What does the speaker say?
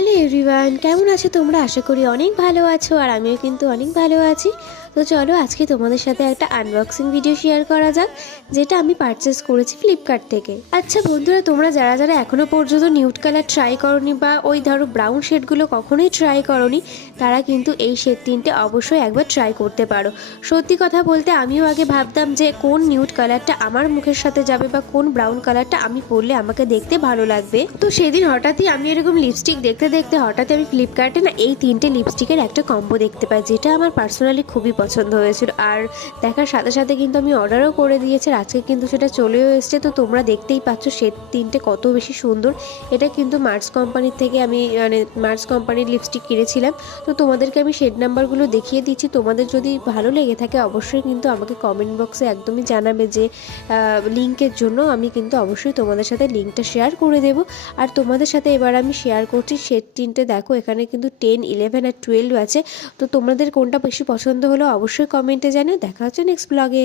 Hello everyone, কেমন আছো তোমরা? আশা করি অনেক ভালো আছো আর আমিও কিন্তু অনেক ভালো আছি। তো চলো আজকে তোমাদের সাথে একটা আনবক্সিং ভিডিও শেয়ার করা যাক, যেটা আমি পারচেস করেছি ফ্লিপকার্ট থেকে। আচ্ছা বন্ধুরা, তোমরা যারা যারা এখনও পর্যন্ত নিউড কালার ট্রাই করনি বা ওই ধরো ব্রাউন শেডগুলো কখনোই ট্রাই করনি, তারা কিন্তু এই শেড তিনটে অবশ্যই একবার ট্রাই করতে পারো। সত্যি কথা বলতে আমিও আগে ভাবতাম যে কোন নিউড কালারটা আমার মুখের সাথে যাবে বা কোন ব্রাউন কালারটা আমি পরলে আমাকে দেখতে ভালো লাগবে। তো সেদিন হঠাৎই আমি এরকম লিপস্টিক দেখতে দেখতে হঠাৎ আমি ফ্লিপকার্টে না এই তিনটে লিপস্টিকের একটা কম্বো দেখতে পাই, যেটা আমার পার্সোনালি খুবই পছন্দ হয়েছিল। আর দেখার সাথে সাথে কিন্তু আমি অর্ডারও করে দিয়েছি, আজকে কিন্তু সেটা চলেও এসছে। তো তোমরা দেখতেই পাচ্ছ শেড তিনটে কত বেশি সুন্দর। এটা কিন্তু মার্স কোম্পানির থেকে আমি মার্স কোম্পানির লিপস্টিক কিনেছিলাম। তো তোমাদেরকে আমি শেড নাম্বারগুলো দেখিয়ে দিচ্ছি, তোমাদের যদি ভালো লেগে থাকে অবশ্যই কিন্তু আমাকে কমেন্ট বক্সে একদমই জানাবে, যে লিঙ্কের জন্য আমি কিন্তু অবশ্যই তোমাদের সাথে লিঙ্কটা শেয়ার করে দেবো। আর তোমাদের সাথে এবার আমি শেয়ার করছি শেড তিনটে। দেখো এখানে কিন্তু 10, 11 আর 12 আছে। তো তোমাদের কোনটা বেশি পছন্দ হলো অবশ্যই কমেন্টে জানিও। দেখা হচ্ছে নেক্সট ব্লগে।